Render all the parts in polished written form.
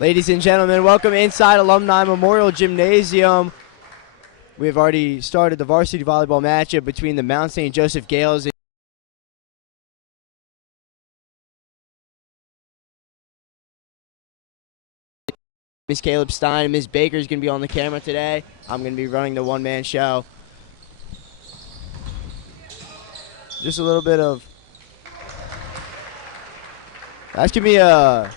Ladies and gentlemen, welcome inside Alumni Memorial Gymnasium. We have already started the varsity volleyball matchup between the Mount St. Joseph Gales and Ms. Caleb Stein and Ms. Baker is going to be on the camera today. I'm going to be running the one-man show. Just a little bit of... That's going to be a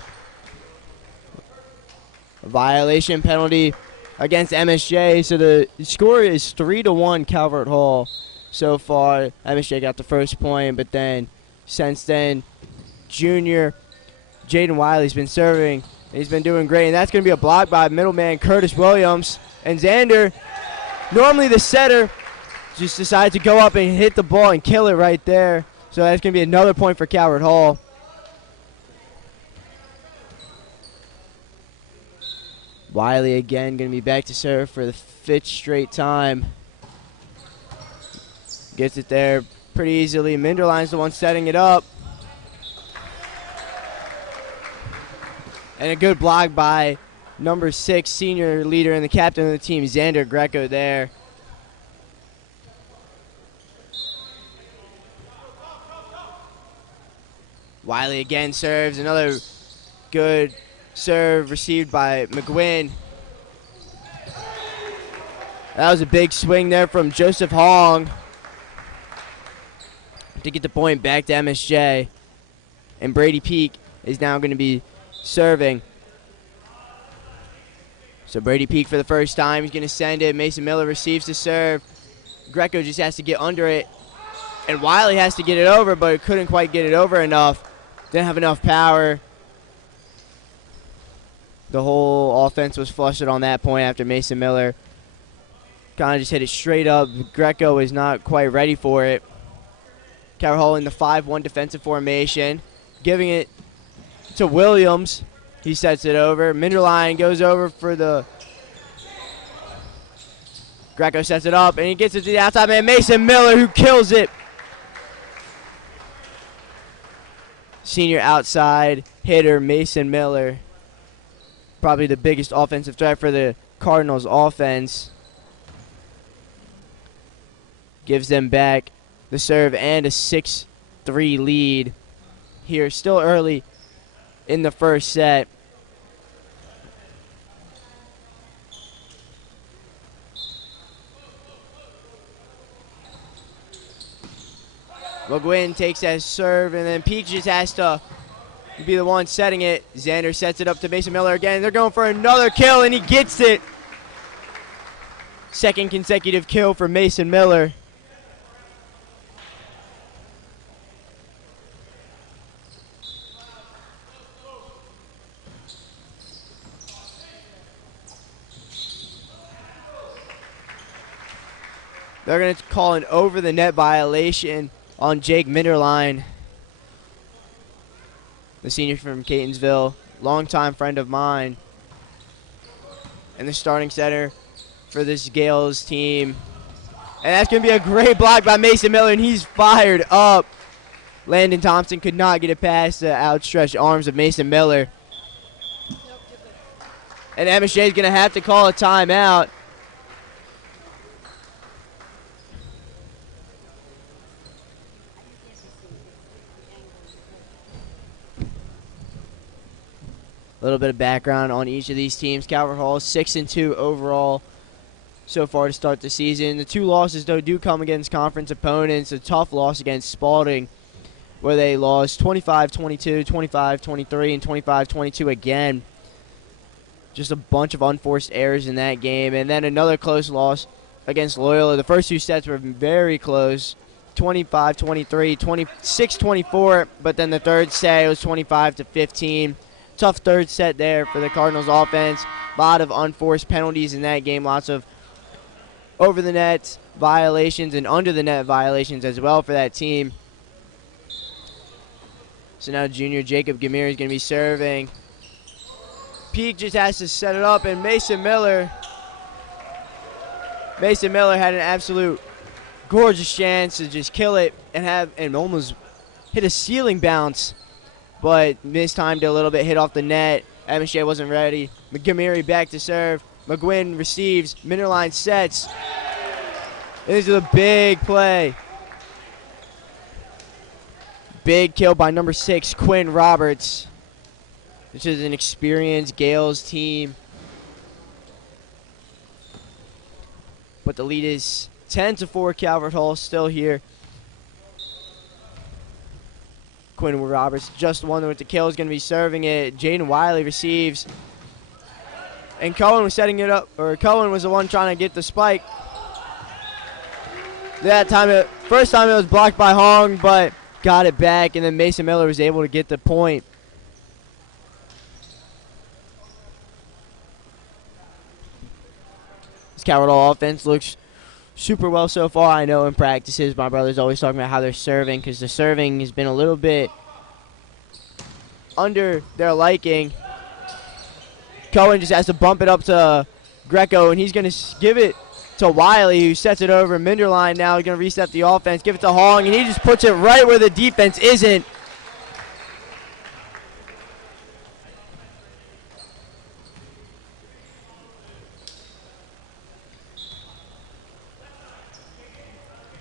violation penalty against MSJ. So the score is 3-1 Calvert Hall so far. MSJ got the first point, but then since then, junior Jaden Wiley's been serving. He's been doing great, and that's going to be a block by middleman Curtis Williams. And Xander, normally the setter, just decided to go up and hit the ball and kill it right there. So that's going to be another point for Calvert Hall. Wiley again going to be back to serve for the 5th straight time. Gets it there pretty easily. Minderline's the one setting it up. And a good block by number 6, senior leader and the captain of the team, Xander Greco there. Wiley again serves. Another good serve received by McGuinn. That was a big swing there from Joseph Hong to get the point back to MSJ. And Brady Peak is now going to be serving. So Brady Peak for the first time. He's going to send it. Mason Miller receives the serve. Greco just has to get under it. And Wiley has to get it over, but couldn't quite get it over enough. Didn't have enough power. The whole offense was flustered on that point after Mason Miller kind of just hit it straight up. Greco is not quite ready for it. Calvert Hall in the 5-1 defensive formation. Giving it to Williams. He sets it over. Minderline goes over for the... Greco sets it up, and he gets it to the outside man, Mason Miller, who kills it. Senior outside hitter, Mason Miller. Probably the biggest offensive threat for the Cardinals offense. Gives them back the serve and a 6-3 lead here. Still early in the first set. McGuinn takes that serve, and then Peak just has to be the one setting it. Xander sets it up to Mason Miller again. They're going for another kill, and he gets it. Second consecutive kill for Mason Miller. They're going to call an over-the-net violation on Jake Minderline, the senior from Catonsville, longtime friend of mine, and the starting center for this Gales team. And that's going to be a great block by Mason Miller, and he's fired up. Landon Thompson could not get it past the outstretched arms of Mason Miller. And MSJ is going to have to call a timeout. A little bit of background on each of these teams. Calvert Hall 6-2 overall so far to start the season. The 2 losses, though, do come against conference opponents. A tough loss against Spalding, where they lost 25-22, 25-23, and 25-22 again. Just a bunch of unforced errors in that game. And then another close loss against Loyola. The first 2 sets were very close, 25-23, 26-24, but then the third set it was 25-15. Tough third set there for the Cardinals offense. A lot of unforced penalties in that game. Lots of over-the-net violations and under-the-net violations as well for that team. So now junior Jacob Gamir is going to be serving. Peak just has to set it up, and Mason Miller had an absolute gorgeous chance to just kill it and almost hit a ceiling bounce, but mistimed it a little bit, hit off the net. MSJ wasn't ready. Gamiri back to serve. McGuinn receives. Minderline sets. This is a big play. Big kill by number 6, Quinn Roberts. This is an experienced Gales team. But the lead is 10-4. Calvert Hall still here. Quinn Roberts just one with the kill is going to be serving it. Jaden Wiley receives. And Cohen was setting it up, or Cohen was the one trying to get the spike. That time, first time it was blocked by Hong, but got it back, and then Mason Miller was able to get the point. This Calvert Hall offense looks super well so far. I know in practices my brother's always talking about how they're serving, because the serving has been a little bit under their liking. Cohen just has to bump it up to Greco, and he's going to give it to Wiley, who sets it over. Minderline now going to reset the offense, give it to Hong, and he just puts it right where the defense isn't.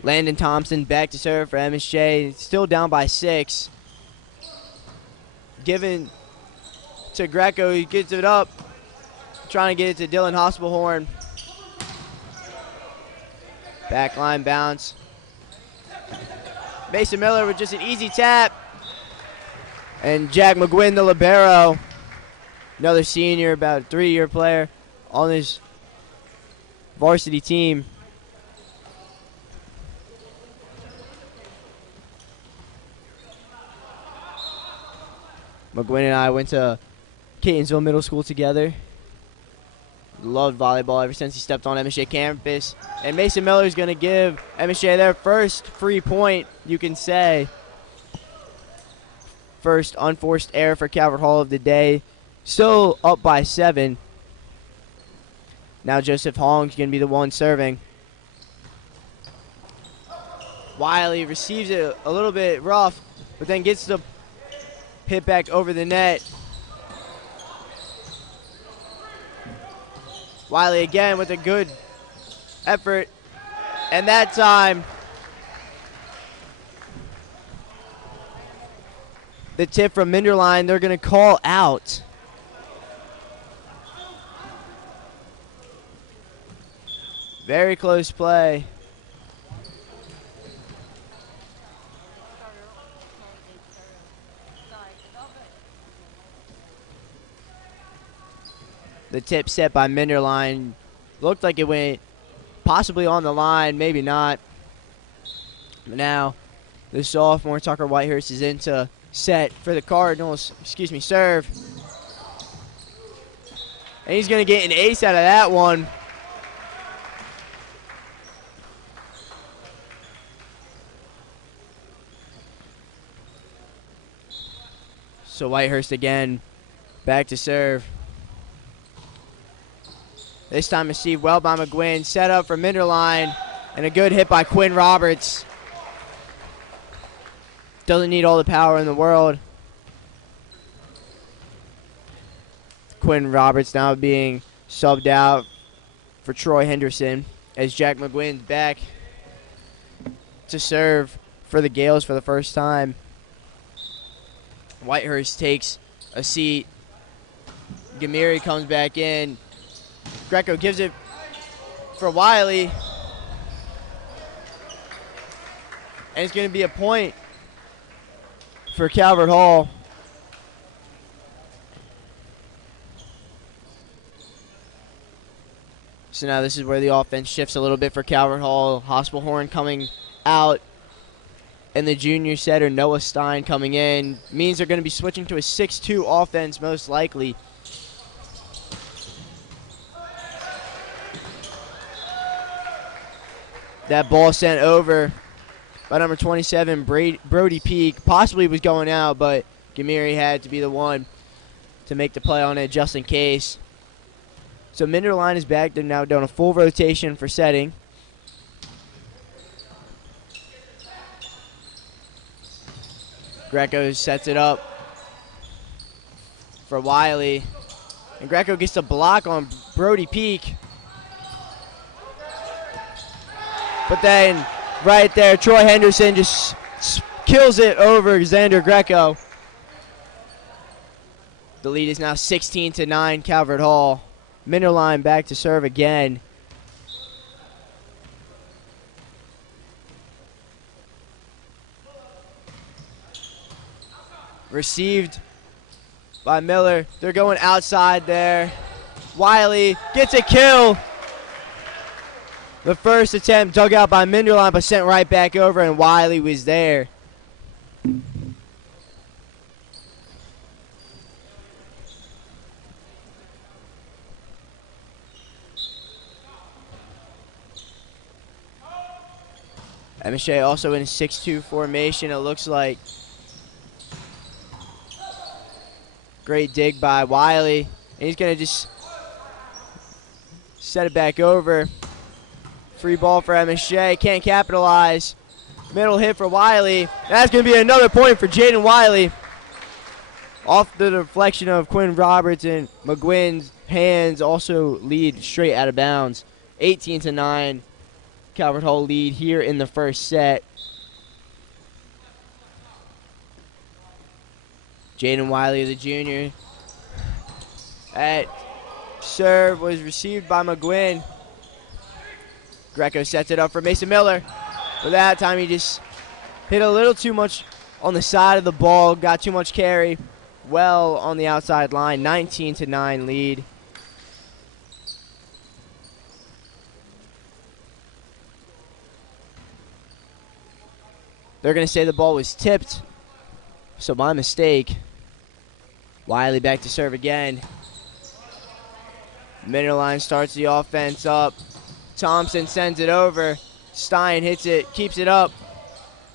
Landon Thompson back to serve for MSJ. Still down by 6. Given to Greco, he gets it up. Trying to get it to Dylan Hospelhorn. Backline bounce. Mason Miller with just an easy tap. And Jack McGuinn, the libero. Another senior, about a 3-year player on his varsity team. McGuinn and I went to Catonsville Middle School together. Loved volleyball ever since he stepped on MSJ campus. And Mason Miller is going to give MSJ their first free point, you can say. First unforced error for Calvert Hall of the day. Still up by 7. Now Joseph Hong's going to be the one serving. Wiley receives it a little bit rough, but then gets the hit back over the net. Wiley again with a good effort. And that time, the tip from Minderline, they're going to call out. Very close play. The tip set by Minderline. Looked like it went possibly on the line, maybe not. But now the sophomore Tucker Whitehurst is in to set for the Cardinals, serve. And he's going to get an ace out of that one. So Whitehurst again, back to serve. This time received well by McGuinn. Set up for Minderline. And a good hit by Quinn Roberts. Doesn't need all the power in the world. Quinn Roberts now being subbed out for Troy Henderson as Jack McGuinn's back to serve for the Gales for the first time. Whitehurst takes a seat. Gamiri comes back in. Greco gives it for Wiley. And it's going to be a point for Calvert Hall. So now this is where the offense shifts a little bit for Calvert Hall. Hospelhorn coming out. And the junior setter, Noah Stein, coming in. Means they're going to be switching to a 6-2 offense most likely. That ball sent over by number 27, Brody Peak. Possibly was going out, but Gamiri had to be the one to make the play on it just in case. So Minderline is back. They're now doing a full rotation for setting. Greco sets it up for Wiley. And Greco gets a block on Brody Peak. But then right there, Troy Henderson just kills it over Xander Greco. The lead is now 16-9, Calvert Hall. Minderline back to serve again. Received by Miller. They're going outside there. Wiley gets a kill. The first attempt dug out by Minderline, but sent right back over, and Wiley was there. MSJ also in a 6-2 formation, it looks like. Great dig by Wiley. And he's going to just set it back over. Free ball for MSJ. Can't capitalize. Middle hit for Wiley. That's going to be another point for Jaden Wiley. Off the deflection of Quinn Roberts, and McGuinn's hands also lead straight out of bounds. 18-9. Calvert Hall lead here in the first set. Jaden Wiley, the junior. That serve was received by McGuinn. Greco sets it up for Mason Miller. But that time he just hit a little too much on the side of the ball, got too much carry. Well on the outside line, 19-9 lead. They're going to say the ball was tipped, so my mistake. Wiley back to serve again. Minderline starts the offense up. Thompson sends it over. Stein hits it, keeps it up.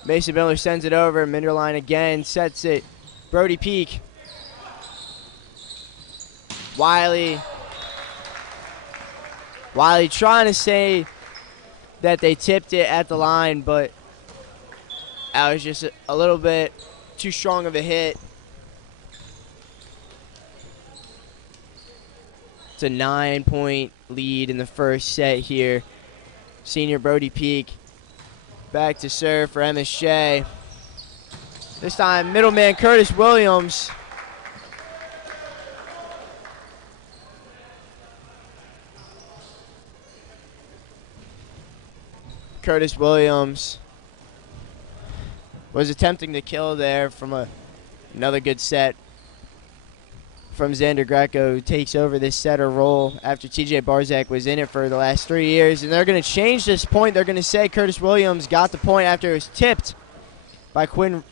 Mason Miller sends it over. Minderline again, sets it. Brody Peak. Wiley trying to say that they tipped it at the line, but that was just a little bit too strong of a hit. It's a 9-point lead in the first set here. Senior Brody Peak back to serve for MSJ. This time, middleman Curtis Williams. Curtis Williams was attempting to kill there from another good set from Xander Greco, who takes over this setter role after TJ Barzak was in it for the last 3 years. And they're going to change this point. They're going to say Curtis Williams got the point after it was tipped by Quinn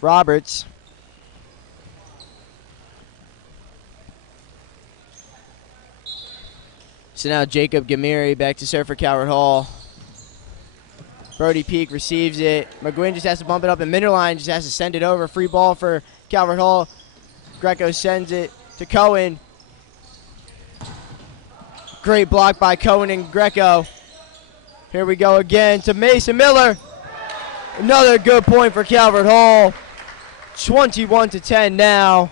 Roberts. So now Jacob Gamiri back to serve for Calvert Hall. Brody Peak receives it. McGuinn just has to bump it up, and Minderline just has to send it over. Free ball for Calvert Hall. Greco sends it to Cohen. Great block by Cohen and Greco. Here we go again to Mason Miller. Another good point for Calvert Hall. 21-10 now.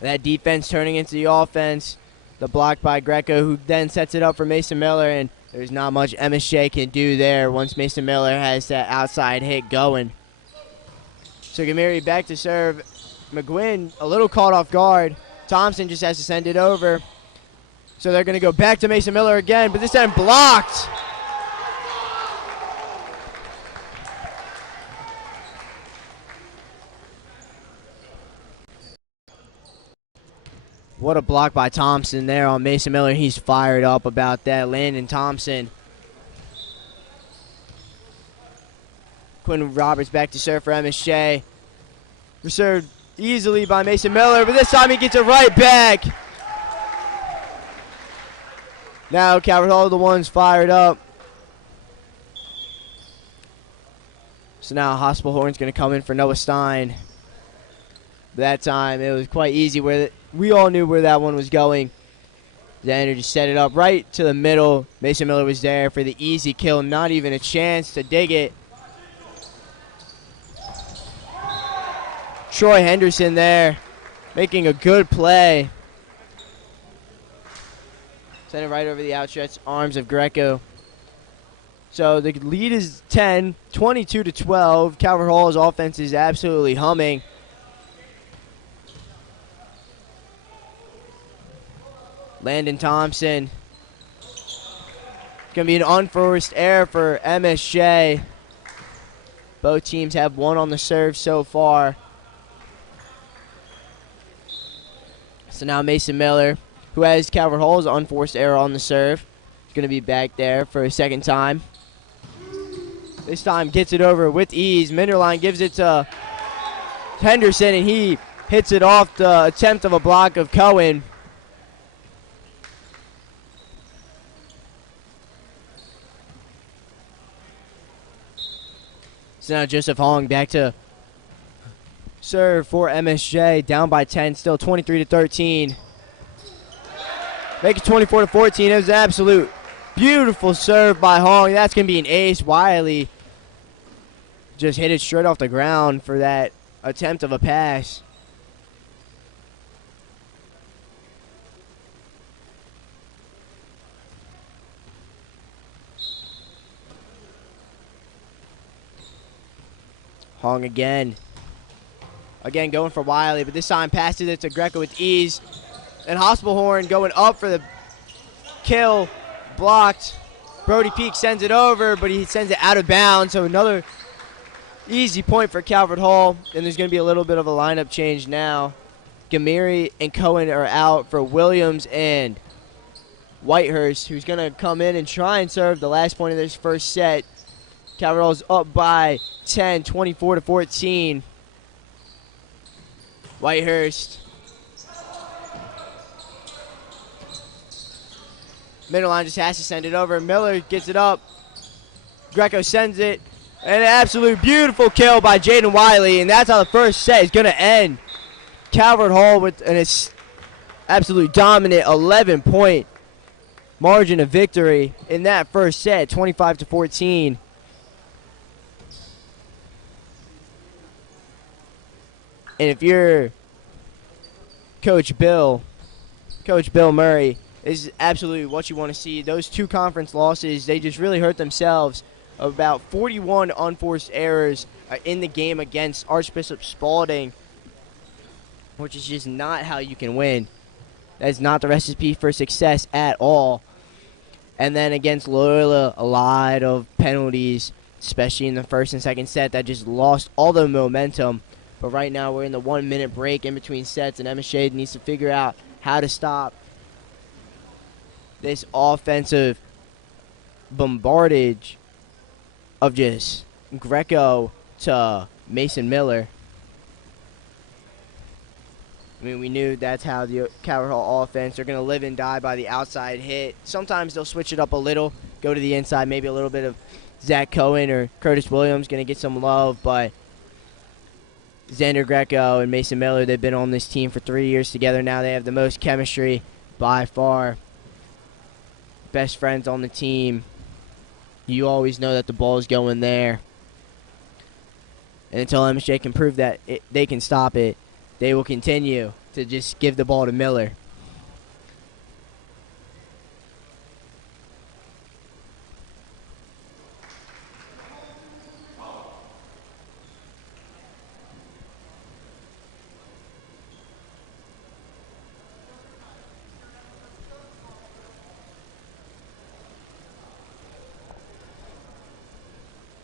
That defense turning into the offense. The block by Greco, who then sets it up for Mason Miller, and there's not much MSJ can do there once Mason Miller has that outside hit going. So Gamiri back to serve. McGuinn a little caught off guard. Thompson just has to send it over. So they're going to go back to Mason Miller again, but this time blocked. What a block by Thompson there on Mason Miller. He's fired up about that. Landon Thompson. Quinn Roberts back to serve for MSJ. Reserved easily by Mason Miller, but this time he gets it right back. Now Calvert Hall are the ones fired up. So now Hospital Horn's going to come in for Noah Stein. That time it was quite easy. We all knew where that one was going. Xander just set it up right to the middle. Mason Miller was there for the easy kill. Not even a chance to dig it. Troy Henderson there making a good play. Send it right over the outstretched arms of Greco. So the lead is 10, 22-12. Calvert Hall's offense is absolutely humming. Landon Thompson. It's going to be an unforced error for MSJ. Both teams have one on the serve so far. So now Mason Miller, who has Calvert Hall's unforced error on the serve, is going to be back there for a second time. This time gets it over with ease. Minderline gives it to Henderson, and he hits it off the attempt of a block of Cohen. So now Joseph Hong back to serve for MSJ, down by 10, still 23-13. Make it 24-14. It was an absolute beautiful serve by Hong. That's going to be an ace. Wiley just hit it straight off the ground for that attempt of a pass. Hong again. Again going for Wiley, but this time passes it to Greco with ease. And Hospelhorn going up for the kill. Blocked. Brody Peak sends it over, but he sends it out of bounds. So another easy point for Calvert Hall. And there's going to be a little bit of a lineup change now. Gamiri and Cohen are out for Williams and Whitehurst, who's going to come in and try and serve the last point of this first set. Calvert Hall's up by 10, 24-14. Whitehurst. Minderline just has to send it over. Miller gets it up. Greco sends it. And an absolute beautiful kill by Jaden Wiley. And that's how the first set is going to end. Calvert Hall with an absolute dominant 11-point margin of victory in that first set, 25-14. And if you're Coach Bill Murray, this is absolutely what you want to see. Those two conference losses, they just really hurt themselves. About 41 unforced errors in the game against Archbishop Spalding, which is just not how you can win. That is not the recipe for success at all. And then against Loyola, a lot of penalties, especially in the first and second set, that just lost all the momentum. But right now we're in the 1 minute break in between sets, and MSJ needs to figure out how to stop this offensive bombardage of just Greco to Mason Miller. I mean, we knew that's how the Calvert Hall offense are going to live and die by the outside hit. Sometimes they'll switch it up a little, go to the inside, maybe a little bit of Zach Cohen or Curtis Williams going to get some love, but Xander Greco and Mason Miller, they've been on this team for 3 years together now. They have the most chemistry by far. Best friends on the team. You always know that the ball is going there. And until MSJ can prove that they can stop it, they will continue to just give the ball to Miller.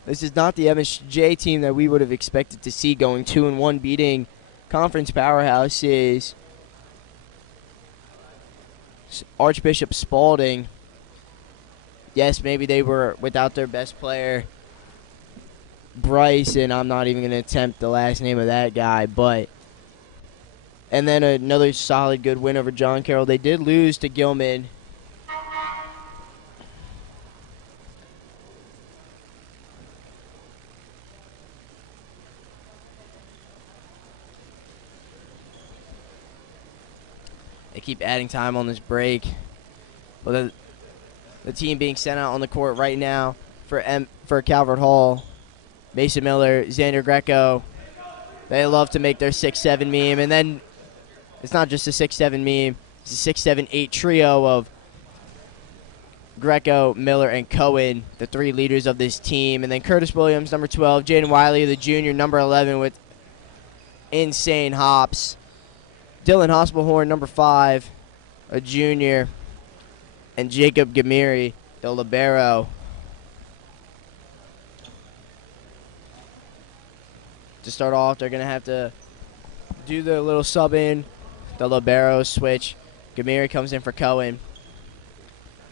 This is not the MSJ team that we would have expected to see going 2-1, beating conference powerhouses Archbishop Spalding. Yes, maybe they were without their best player, Bryce, and I'm not even going to attempt the last name of that guy, but and then another solid good win over John Carroll. They did lose to Gilman. They keep adding time on this break. But the team being sent out on the court right now for Calvert Hall. Mason Miller, Xander Greco, They love to make their 6-7 meme, and then it's not just a 6-7 meme. It's a 6-7-8 trio of Greco, Miller, and Cohen, the three leaders of this team. And then Curtis Williams, number 12, Jaden Wiley, the junior, number 11, with insane hops. Dylan Hospelhorn, number 5, a junior, and Jacob Gamiri, the libero. To start off, they're going to have to do their little sub in, the libero switch. Gamiri comes in for Cohen.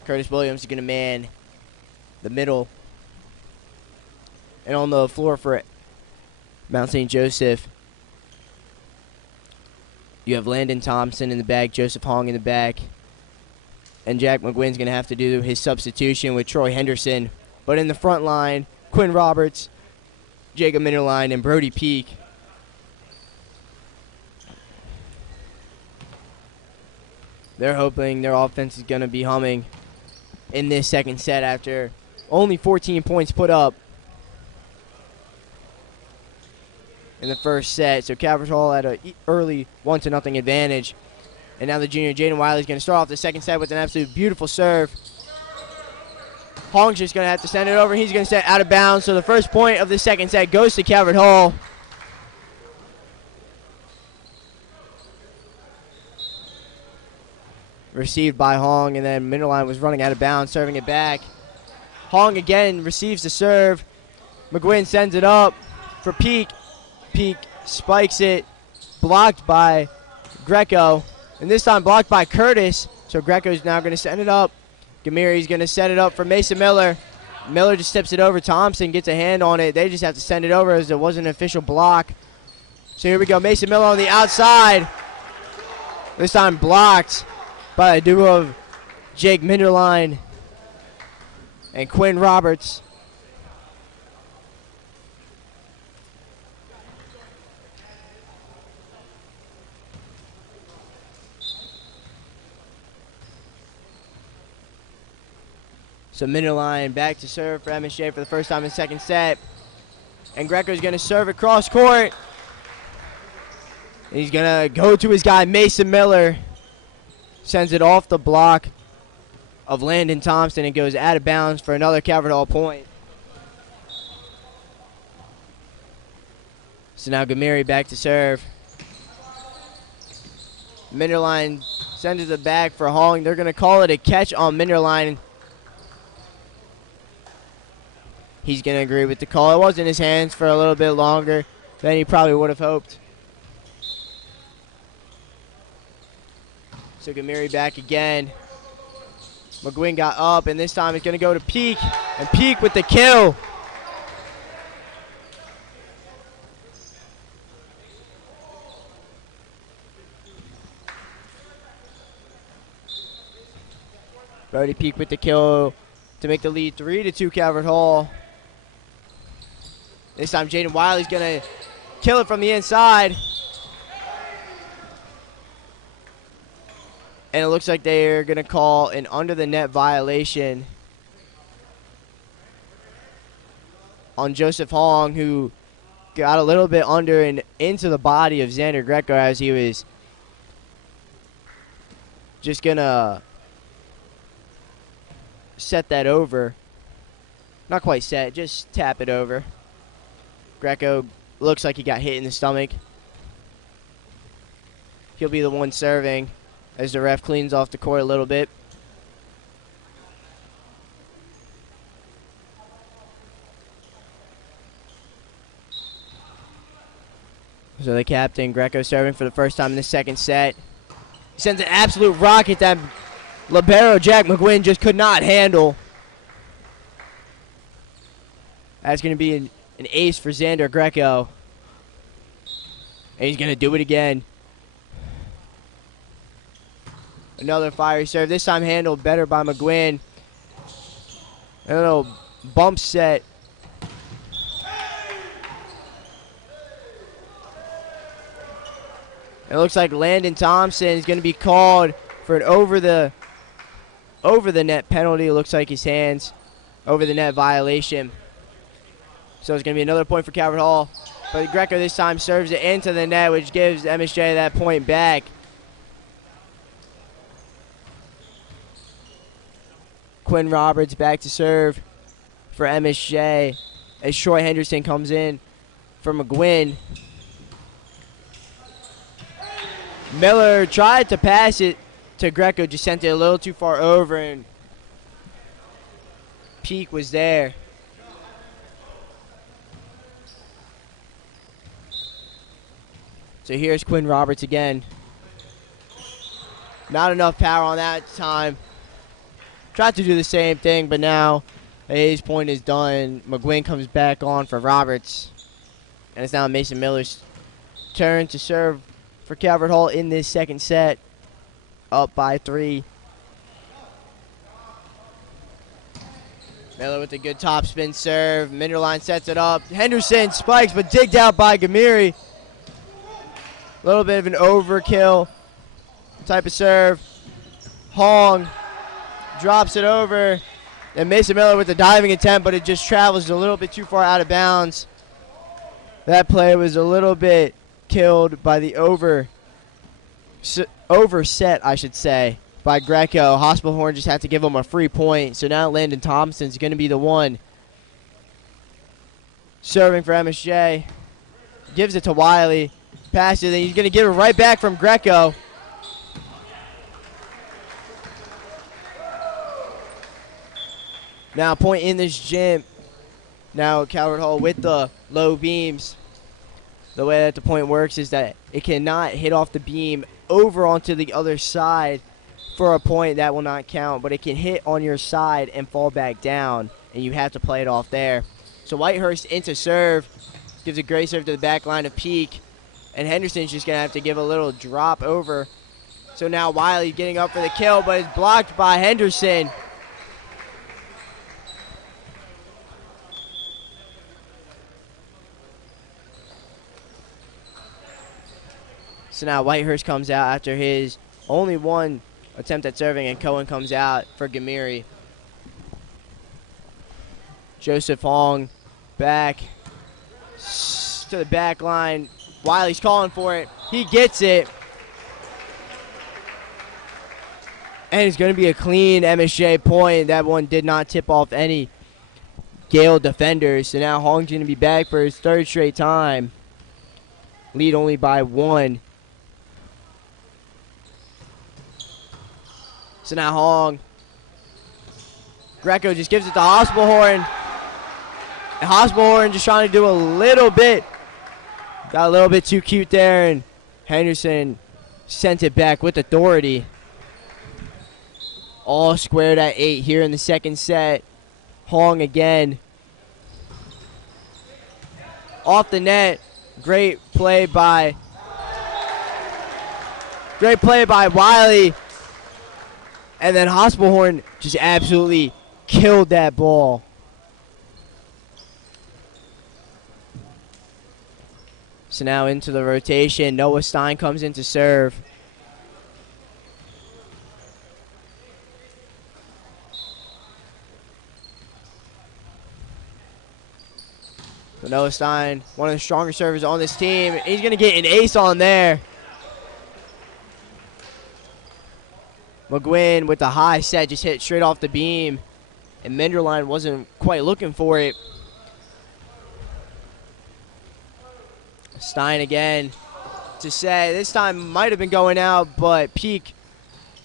Curtis Williams is going to man the middle. And on the floor for Mount St. Joseph, you have Landon Thompson in the back, Joseph Hong in the back. And Jack McGuinn's going to have to do his substitution with Troy Henderson. But in the front line, Quinn Roberts, Jacob Minderline, and Brody Peak. They're hoping their offense is going to be humming in this second set after only 14 points put up in the first set. So Calvert Hall had an early 1-0 advantage. And now the junior Jaden Wiley is going to start off the second set with an absolute beautiful serve. Hong's just going to have to send it over. He's going to set out of bounds. So the first point of the second set goes to Calvert Hall. Received by Hong, and then Minderline was running out of bounds, serving it back. Hong again receives the serve. McGuinn sends it up for Peak. Peak spikes it, blocked by Greco, and this time blocked by Curtis. So Greco's now going to send it up. Gamiri's going to set it up for Mason Miller. Miller just steps it over. Thompson gets a hand on it. They just have to send it over as it wasn't an official block. So here we go. Mason Miller on the outside. This time blocked by a duo of Jake Minderline and Quinn Roberts. So Minderline back to serve for MSJ for the first time in the second set. And Greco's going to serve it cross court. And he's going to go to his guy, Mason Miller. Sends it off the block of Landon Thompson and goes out of bounds for another Calvert Hall point. So now Gamiri back to serve. Minderline sends it back for Hong. They're going to call it a catch on Minderline. He's going to agree with the call. It was in his hands for a little bit longer than he probably would have hoped. So Gamiri back again. McGuinn got up, and this time it's going to go to Peak. And Peak with the kill. Brody Peak with the kill to make the lead 3-2 Calvert Hall. This time Jaden Wiley's going to kill it from the inside. And it looks like they're going to call an under-the-net violation on Joseph Hong, who got a little bit under and into the body of Xander Greco as he was just going to set that over. Not quite set, just tap it over. Greco looks like he got hit in the stomach. He'll be the one serving as the ref cleans off the court a little bit. So the captain, Greco, serving for the first time in the second set. He sends an absolute rocket that libero Jack McGuinn just could not handle. That's going to be an ace for Xander Greco. And he's going to do it again. Another fiery serve, this time handled better by McGuinn. A little bump set. It looks like Landon Thompson is going to be called for an over the net penalty. It looks like his hands over the net violation. So it's going to be another point for Calvert Hall. But Greco this time serves it into the net, which gives MSJ that point back. Quinn Roberts back to serve for MSJ as Troy Henderson comes in for McGuinn. Miller tried to pass it to Greco, just sent it a little too far over, and Peak was there. So here's Quinn Roberts again. Not enough power on that time. Tried to do the same thing, but now his point is done. McGuinn comes back on for Roberts. And it's now Mason Miller's turn to serve for Calvert Hall in this second set. Up by 3. Miller with a good topspin serve. Minderline sets it up. Henderson spikes, but digged out by Gamiri. A little bit of an overkill type of serve. Hong drops it over. And Mason Miller with the diving attempt, but it just travels a little bit too far out of bounds. That play was a little bit killed by the overset, I should say, by Greco. Hospital Horn just had to give him a free point. So now Landon Thompson's going to be the one serving for MSJ. Gives it to Wiley. Passes it, and he's going to give it right back from Greco. Now point in this gym. Now Calvert Hall with the low beams. The way that the point works is that it cannot hit off the beam over onto the other side for a point. That will not count, but it can hit on your side and fall back down, and you have to play it off there. So Whitehurst into serve. Gives a great serve to the back line of Peak. And Henderson's just going to have to give a little drop over. So now Wiley getting up for the kill, but it's blocked by Henderson. So now Whitehurst comes out after his only one attempt at serving, and Cohen comes out for Gamiri. Joseph Hong back to the back line. Wiley's calling for it. He gets it. And it's going to be a clean MSJ point. That one did not tip off any Gale defenders. So now Hong's going to be back for his third straight time. Lead only by 1. So now Hong. Greco just gives it to Hospital Horn. And Hospital Horn just trying to do a little bit. Got a little bit too cute there, and Henderson sent it back with authority. All squared at 8 here in the second set. Hong again. Off the net. Great play by Wiley. And then Hospital Horn just absolutely killed that ball. So now into the rotation. Noah Stein comes in to serve. So Noah Stein, one of the stronger servers on this team. He's going to get an ace on there. McGuinn with the high set just hit straight off the beam. And Minderline wasn't quite looking for it. Stein again to say. This time might have been going out, but Peak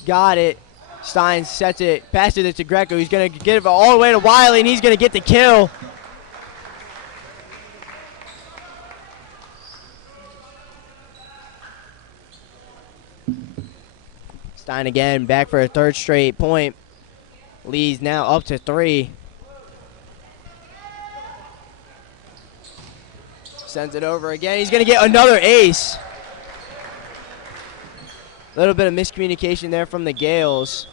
got it. Stein sets it, passes it to Greco. He's going to get it all the way to Wiley, and he's going to get the kill. Stein again, back for a third straight point. Lee's now up to 3. Sends it over again. He's going to get another ace. A little bit of miscommunication there from the Gales.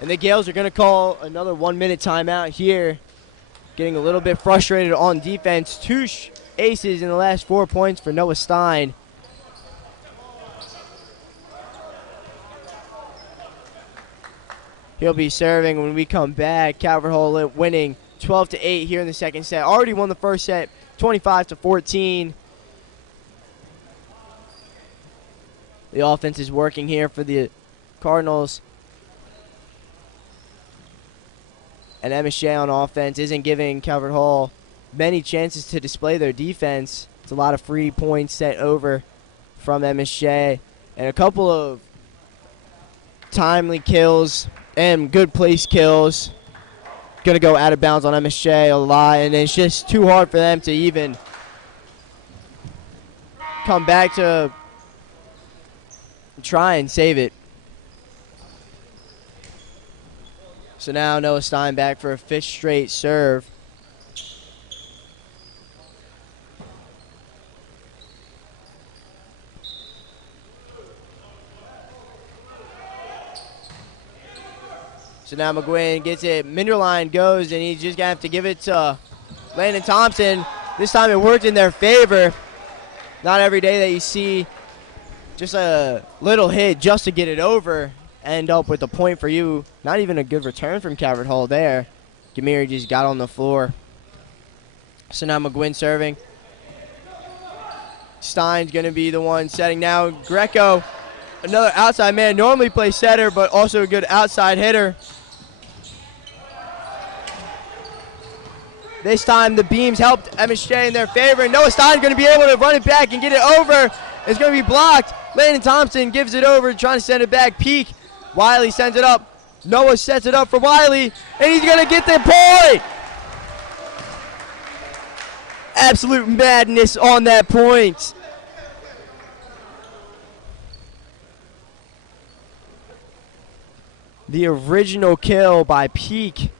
And the Gales are going to call another 1-minute timeout here. Getting a little bit frustrated on defense. 2 aces in the last 4 points for Noah Stein. He'll be serving when we come back. Calvert Hall winning 12-8 here in the second set. Already won the first set 25-14. The offense is working here for the Cardinals. And MSJ on offense isn't giving Calvert Hall many chances to display their defense. It's a lot of free points sent over from MSJ. And a couple of timely kills and good place kills. Going to go out of bounds on MSJ a lot. And it's just too hard for them to even come back to try and save it. So now Noah Stein back for a 5th straight serve. So now McGuinn gets it. Minderline goes, and he's just going to have to give it to Landon Thompson. This time it worked in their favor. Not every day that you see just a little hit just to get it over. End up with a point for you. Not even a good return from Calvert Hall there. Gamiri just got on the floor. So now McGuinn serving. Stein's going to be the one setting now. Greco, another outside man. Normally plays setter, but also a good outside hitter. This time the beams helped MSJ in their favor. Noah Stein's going to be able to run it back and get it over. It's going to be blocked. Landon Thompson gives it over, trying to send it back. Peak. Wiley sends it up. Noah sets it up for Wiley, and he's going to get the point. Absolute madness on that point. The original kill by Peak.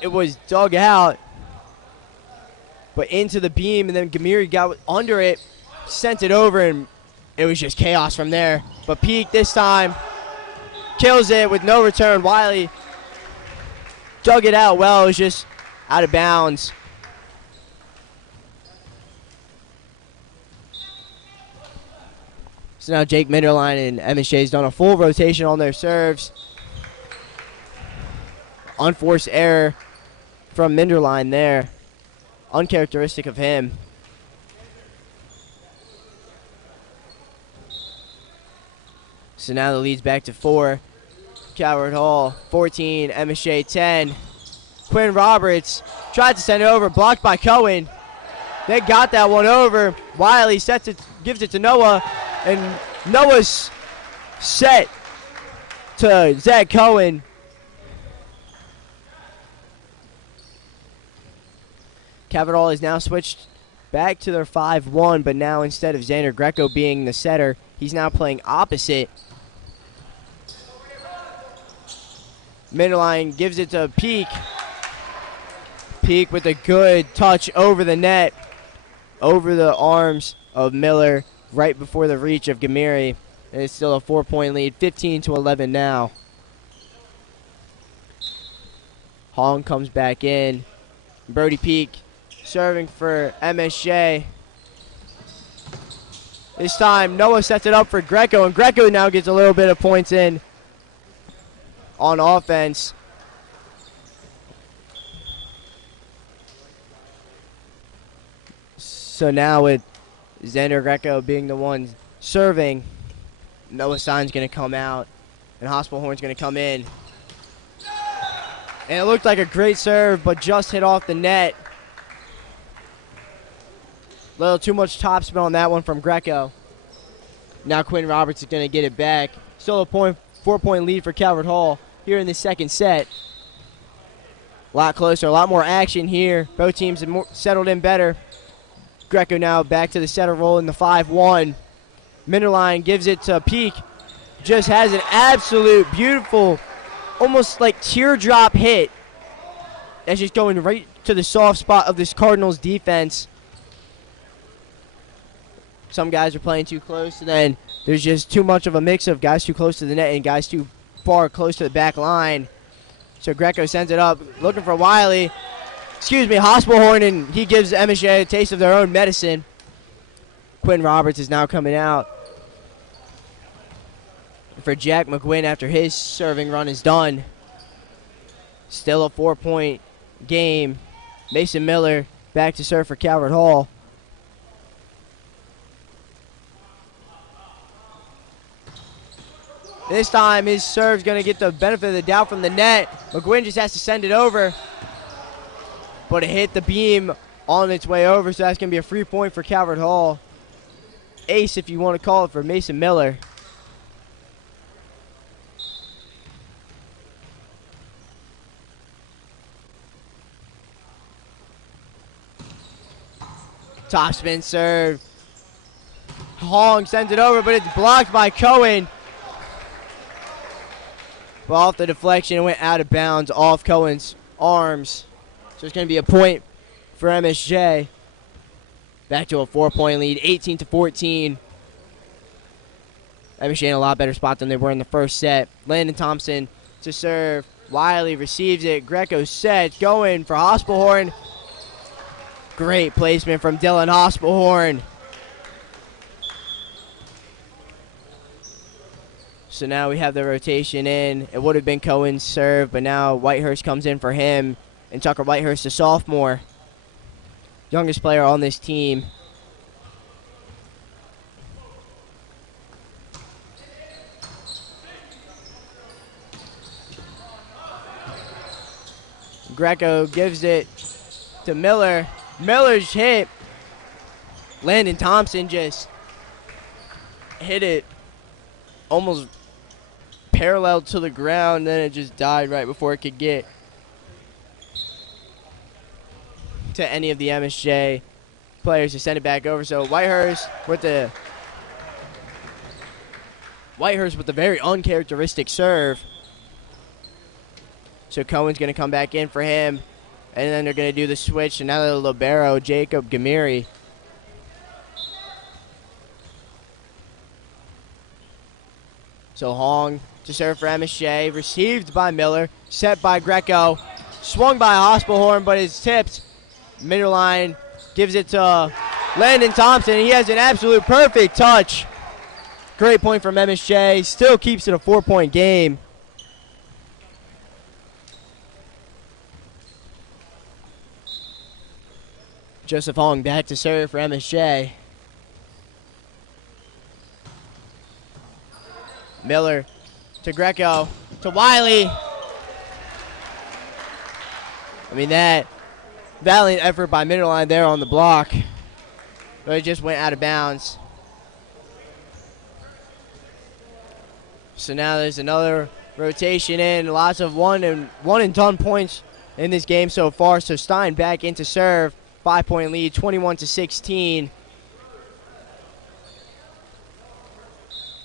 It was dug out, but into the beam, and then Gamiri got under it, sent it over, and it was just chaos from there. But Peak this time kills it with no return. Wiley dug it out well. It was just out of bounds. So now Jake Minderline and MSJ's done a full rotation on their serves. Unforced error from Minderline there. Uncharacteristic of him. So now the lead's back to 4. Calvert Hall 14, MSJ 10. Quinn Roberts tried to send it over, blocked by Cohen. They got that one over. Wiley sets it, gives it to Noah, and Noah's set to Zach Cohen. Calvert Hall is now switched back to their 5-1, but now instead of Xander Greco being the setter, he's now playing opposite. Minderline gives it to Peak. Peak with a good touch over the net, over the arms of Miller, right before the reach of Gamiri. And it's still a 4-point lead, 15-11 now. Hong comes back in. Brody Peak serving for MSJ. This time, Noah sets it up for Greco, and Greco now gets a little bit of points in on offense. So now with Xander Greco being the one serving, Noah Stein's going to come out, and Hospital Horn's going to come in. And it looked like a great serve, but just hit off the net. A little too much topspin on that one from Greco. Now Quinn Roberts is going to get it back. Still a 4-point lead for Calvert Hall here in the second set. A lot closer, a lot more action here. Both teams have settled in better. Greco now back to the setter role in the 5-1. Minderline gives it to Peak. Just has an absolute beautiful, almost like teardrop hit. That's just going right to the soft spot of this Cardinals defense. Some guys are playing too close, and then there's just too much of a mix of guys too close to the net and guys too far close to the back line. So Greco sends it up, looking for Wiley. Hospital Horn, and he gives MSJ a taste of their own medicine. Quinn Roberts is now coming out for Jack McGuinn after his serving run is done. Still a 4-point game. Mason Miller back to serve for Calvert Hall. This time his serve's going to get the benefit of the doubt from the net. McGuinn just has to send it over. But it hit the beam on its way over, so that's going to be a free point for Calvert Hall. Ace, if you want to call it, for Mason Miller. Topspin serve. Hong sends it over, but it's blocked by Cohen. But off the deflection, it went out of bounds off Cohen's arms. So it's going to be a point for MSJ. Back to a 4-point lead, 18-14. MSJ in a lot better spot than they were in the first set. Landon Thompson to serve. Wiley receives it. Greco sets, going for Hospelhorn. Great placement from Dylan Hospelhorn. So now we have the rotation in. It would have been Cohen's serve, but now Whitehurst comes in for him. And Tucker Whitehurst, a sophomore. Youngest player on this team. Greco gives it to Miller. Miller's hit. Landon Thompson just hit it almost parallel to the ground, then it just died right before it could get to any of the MSJ players to send it back over. So Whitehurst with the very uncharacteristic serve. So Cohen's going to come back in for him, and then they're going to do the switch. And now the libero, Jacob Gamiri. So Hong to serve for MSJ, received by Miller, set by Greco, swung by Hospelhorn, but it's tipped. Middle line gives it to Landon Thompson. He has an absolute perfect touch. Great point from MSJ. Still keeps it a 4-point game. Joseph Hong back to serve for MSJ. Miller to Greco to Wiley. I mean, that valiant effort by middle line there on the block, but it just went out of bounds. So now there's another rotation in. Lots of one and done points in this game so far. So Stein back in to serve. 5-point lead, 21-16.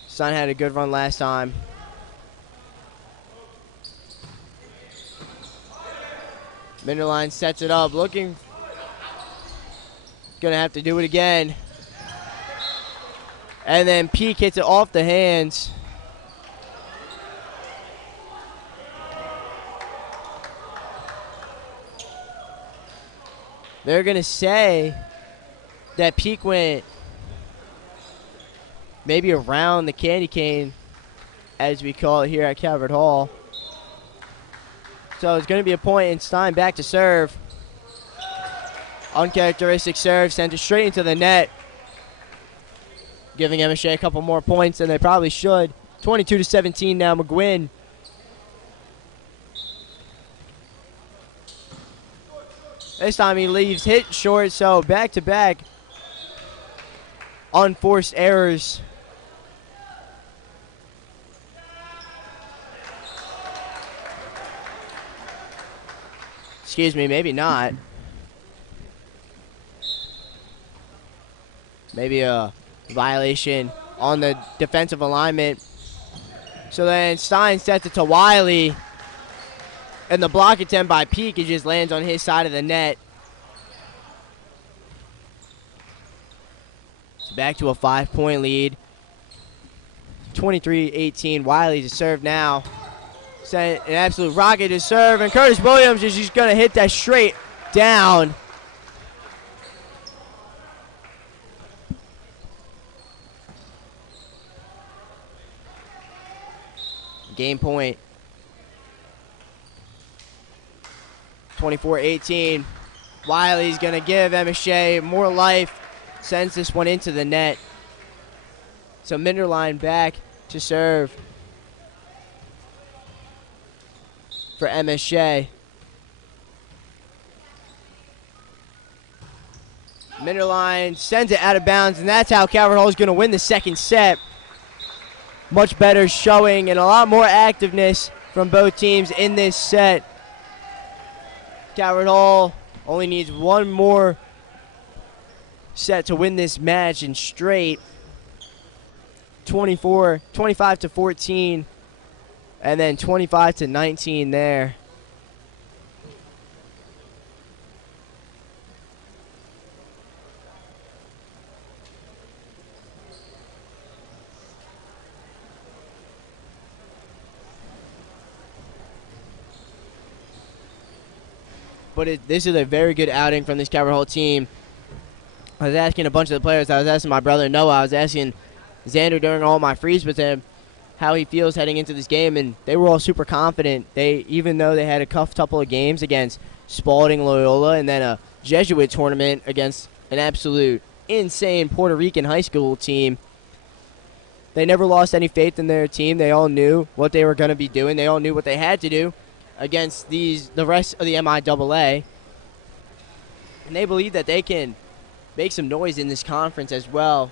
Stein had a good run last time. Minderline sets it up, looking. Gonna have to do it again. And then Peak hits it off the hands. They're going to say that Peak went maybe around the candy cane, as we call it here at Calvert Hall. So it's going to be a point, and Stein back to serve. Uncharacteristic serve, sent it straight into the net, giving MSJ a couple more points than they probably should. 22-17 now, McGuinn. This time he leaves hit short, so back-to-back unforced errors. Excuse me, maybe not. Maybe a violation on the defensive alignment. So then Stein sets it to Wiley. And the block attempt by Peak, it just lands on his side of the net. So back to a 5-point lead. 23-18. Wiley to serve now. Sent an absolute rocket to serve. And Curtis Williams is just going to hit that straight down. Game point. 24-18. Wiley's going to give MSJ more life, sends this one into the net. So Minderline back to serve for MSJ. Minderline sends it out of bounds, and that's how Calvert Hall is going to win the second set. Much better showing and a lot more activeness from both teams in this set. Calvert Hall only needs one more set to win this match in straight. 25-14, and then 25-19 there. But this is a very good outing from this Calvert Hall team. I was asking a bunch of the players. I was asking my brother Noah. I was asking Xander during all my frees with him how he feels heading into this game, and they were all super confident. Even though they had a tough couple of games against Spalding, Loyola, and then a Jesuit tournament against an absolute insane Puerto Rican high school team, they never lost any faith in their team. They all knew what they were going to be doing. They all knew what they had to do against the rest of the MIAA, and they believe that they can make some noise in this conference as well.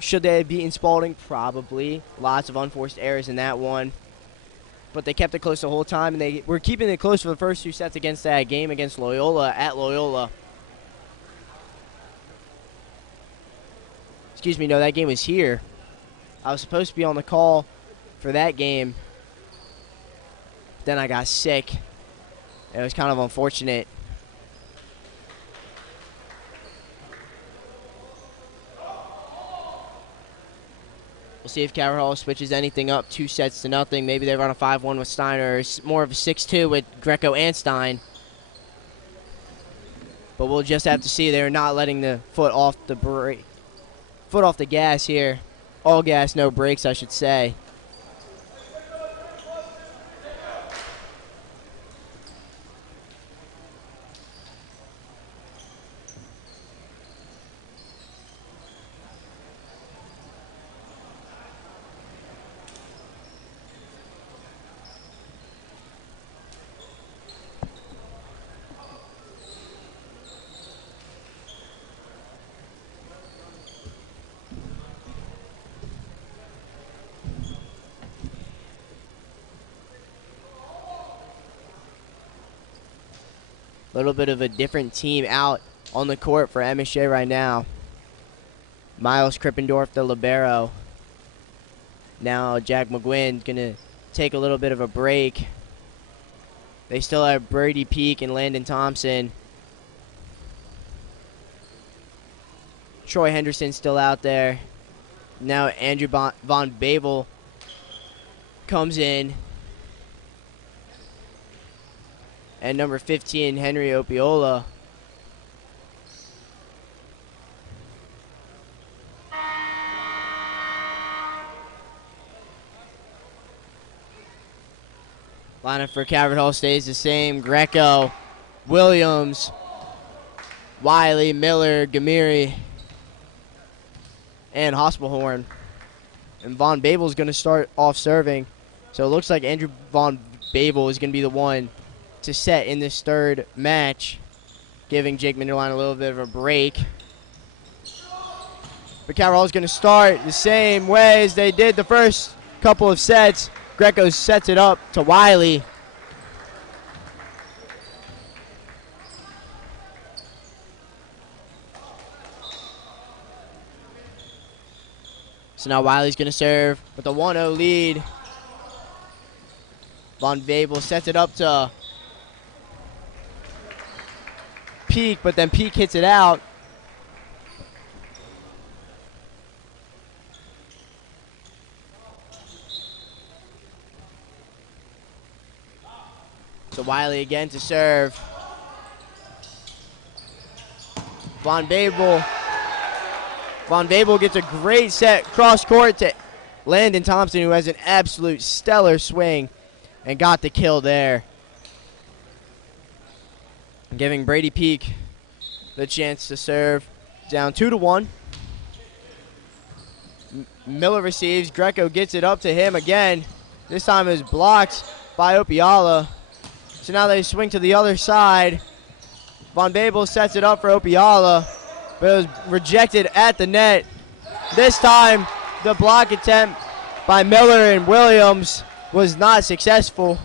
Should they have beaten Spalding? Probably. Lots of unforced errors in that one. But they kept it close the whole time, and they were keeping it close for the first two sets against that game against Loyola at Loyola. Excuse me, no, that game was here. I was supposed to be on the call for that game. Then I got sick. It was kind of unfortunate. We'll see if Calvert Hall switches anything up, 2-0. Maybe they run a 5-1 with Steiner, or more of a 6-2 with Greco and Stein. But we'll just have to see. They're not letting the foot off the gas here. All gas, no brakes, I should say. A little bit of a different team out on the court for MSJ right now. Miles Krippendorf, the libero. Now Jack McGuinn going to take a little bit of a break. They still have Brady Peak and Landon Thompson. Troy Henderson still out there. Now Andrew Von Babel comes in. And number 15, Henry Opiola. Lineup for Calvert Hall stays the same. Greco, Williams, Wiley, Miller, Gamiri, and Hospelhorn. And Von Babel's going to start off serving. So it looks like Andrew Von Babel is going to be the one to set in this third match, giving Jake Minderline a little bit of a break. But Calvert Hall is going to start the same way as they did the first couple of sets. Greco sets it up to Wiley. So now Wiley's going to serve with a 1-0 lead. Von Babel sets it up to Peak, but then Peak hits it out. So Wiley again to serve. Von Babel gets a great set cross court to Landon Thompson, who has an absolute stellar swing and got the kill there. giving Brady Peak the chance to serve. Down 2-1. Miller receives. Greco gets it up to him again. This time is blocked by Opiala. So now they swing to the other side. Von Babel sets it up for Opiala, but it was rejected at the net. This time, the block attempt by Miller and Williams was not successful.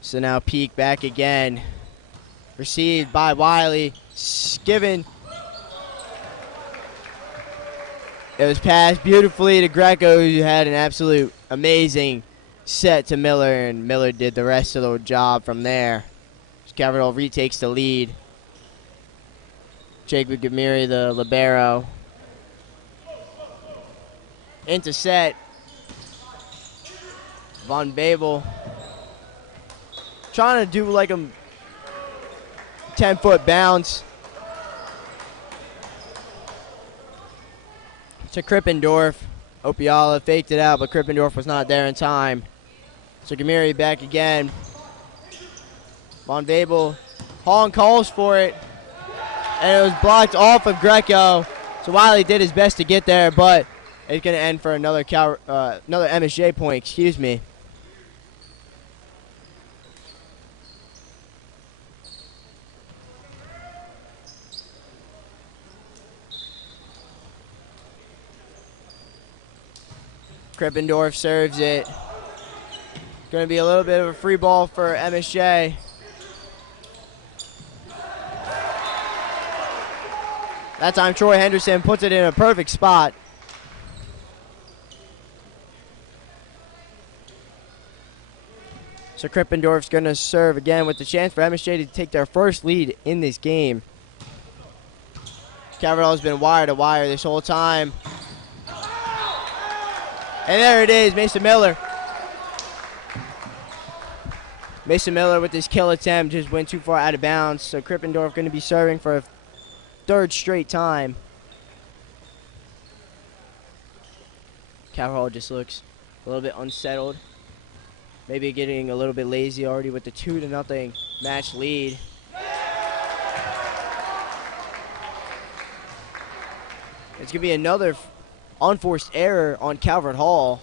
So now Peak back again. Received by Wiley. Given. It was passed beautifully to Greco, who had an absolute amazing set to Miller, and Miller did the rest of the job from there. Calvert Hall retakes the lead. Jacob Gamiri, the libero. Into set. Von Babel trying to do like a 10-foot bounce to Krippendorf. Opiala faked it out, but Krippendorf was not there in time. So Gamiri back again. Von Babel, Hong calls for it, and it was blocked off of Greco. So Wiley did his best to get there, but it's going to end for another MSJ point, excuse me. Krippendorf serves it. Going to be a little bit of a free ball for MSJ. That time Troy Henderson puts it in a perfect spot. So Krippendorf's going to serve again with the chance for MSJ to take their first lead in this game. Calvert Hall has been wire to wire this whole time. And there it is, Mason Miller. Mason Miller with his kill attempt just went too far out of bounds. So Krippendorf going to be serving for a third straight time. Calvert Hall just looks a little bit unsettled. Maybe getting a little bit lazy already with the 2-0 match lead. It's going to be another unforced error on Calvert Hall.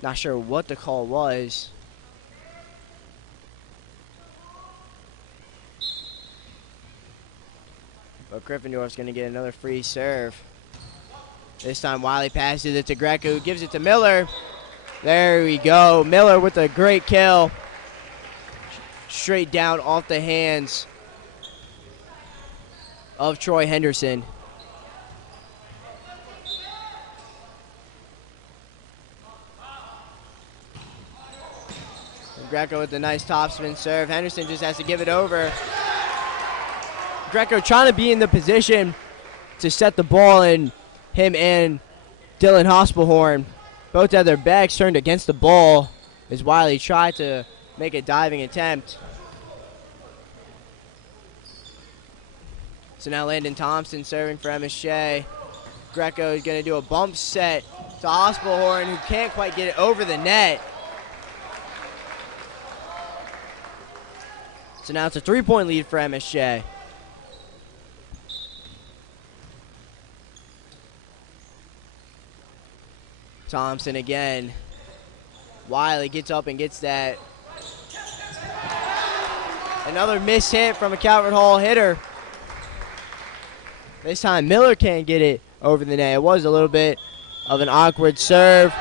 Not sure what the call was. But Gryffindor's going to get another free serve. This time Wiley passes it to Greco, who gives it to Miller. There we go. Miller with a great kill. Straight down off the hands of Troy Henderson. Greco with a nice topspin serve. Henderson just has to give it over. Greco trying to be in the position to set the ball, and him and Dylan Hospelhorn both had their backs turned against the ball as Wiley tried to make a diving attempt. So now Landon Thompson serving for MSJ. Greco is going to do a bump set to Hospelhorn, who can't quite get it over the net. So now it's a 3-point lead for MSJ. Thompson again. Wiley gets up and gets that. Another missed hit from a Calvert Hall hitter. This time Miller can't get it over the net. It was a little bit of an awkward serve.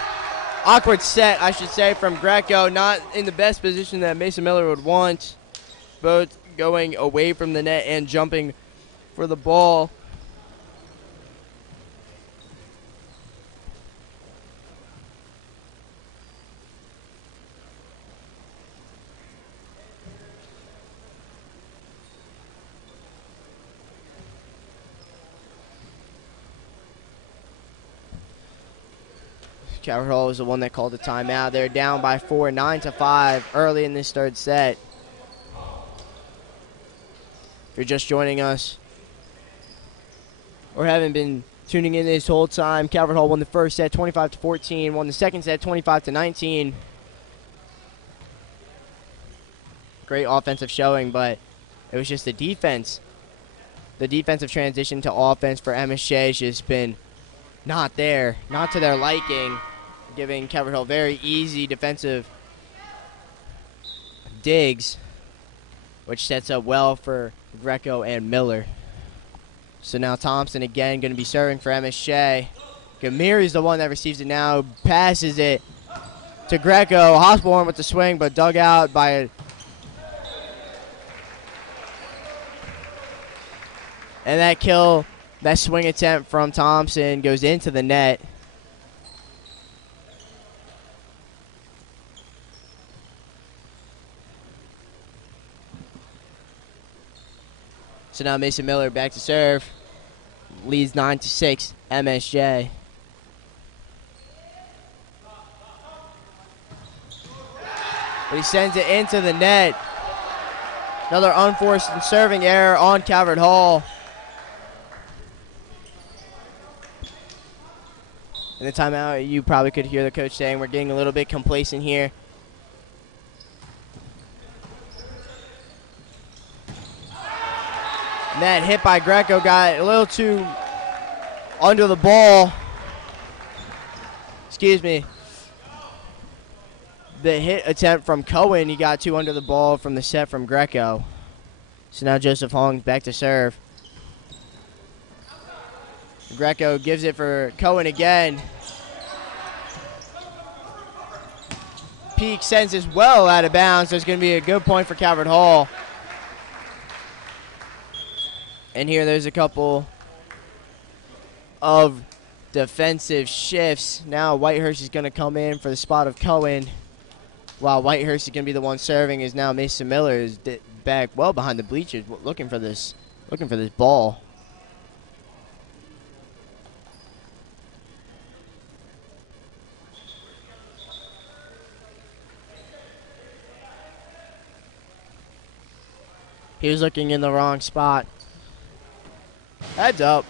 Awkward set, I should say, from Greco. Not in the best position that Mason Miller would want. Both going away from the net and jumping for the ball. Calvert Hall was the one that called the timeout. They're down by 4, 9-5 early in this third set. If you're just joining us or haven't been tuning in this whole time. Calvert Hall won the first set 25-14, won the second set 25-19. Great offensive showing, but it was just the defense. The defensive transition to offense for MSJ has just been not there, not to their liking, giving Calvert Hall very easy defensive digs, which sets up well for Greco and Miller. So now Thompson again going to be serving for MSJ. Gamir is the one that receives it now, passes it to Greco. Osborne with the swing, but dug out by and that swing attempt from Thompson goes into the net. So now Mason Miller back to serve. Leads 9-6, MSJ. But he sends it into the net. Another unforced and serving error on Calvert Hall. In the timeout, you probably could hear the coach saying we're getting a little bit complacent here. And that hit by Greco got a little too under the ball. Excuse me. The hit attempt from Cohen, he got too under the ball from the set from Greco. So now Joseph Hong's back to serve. Greco gives it for Cohen again. Peak sends this well out of bounds. There's going to be a good point for Calvert Hall. And here there's a couple of defensive shifts. Now Whitehurst is going to come in for the spot of Cohen. While Whitehurst is going to be the one serving, is now Mason Miller is back well behind the bleachers looking for this ball. He was looking in the wrong spot. Heads up.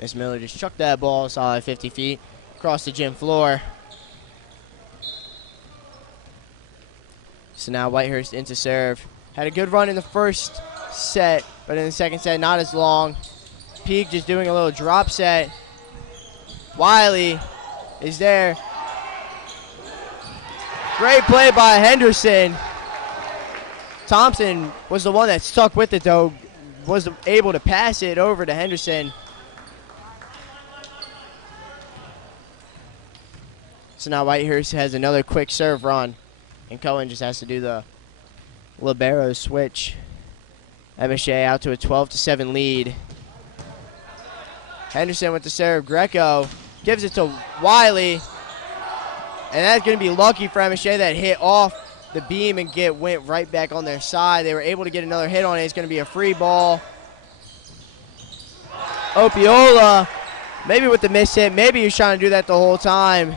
Miss Miller just chucked that ball solid 50 feet across the gym floor. So now Whitehurst into serve. Had a good run in the first set, but in the second set, not as long. Peak just doing a little drop set. Wiley is there. Great play by Henderson. Thompson was the one that stuck with it, though. Was able to pass it over to Henderson. So now Whitehurst has another quick serve run. And Cohen just has to do the libero switch. MSJ out to a 12-7 lead. Henderson with the serve. Greco gives it to Wiley. And that's going to be lucky for MSJ that hit off the beam and went right back on their side. They were able to get another hit on it. It's going to be a free ball. Opiola, maybe with the miss hit. Maybe he was trying to do that the whole time.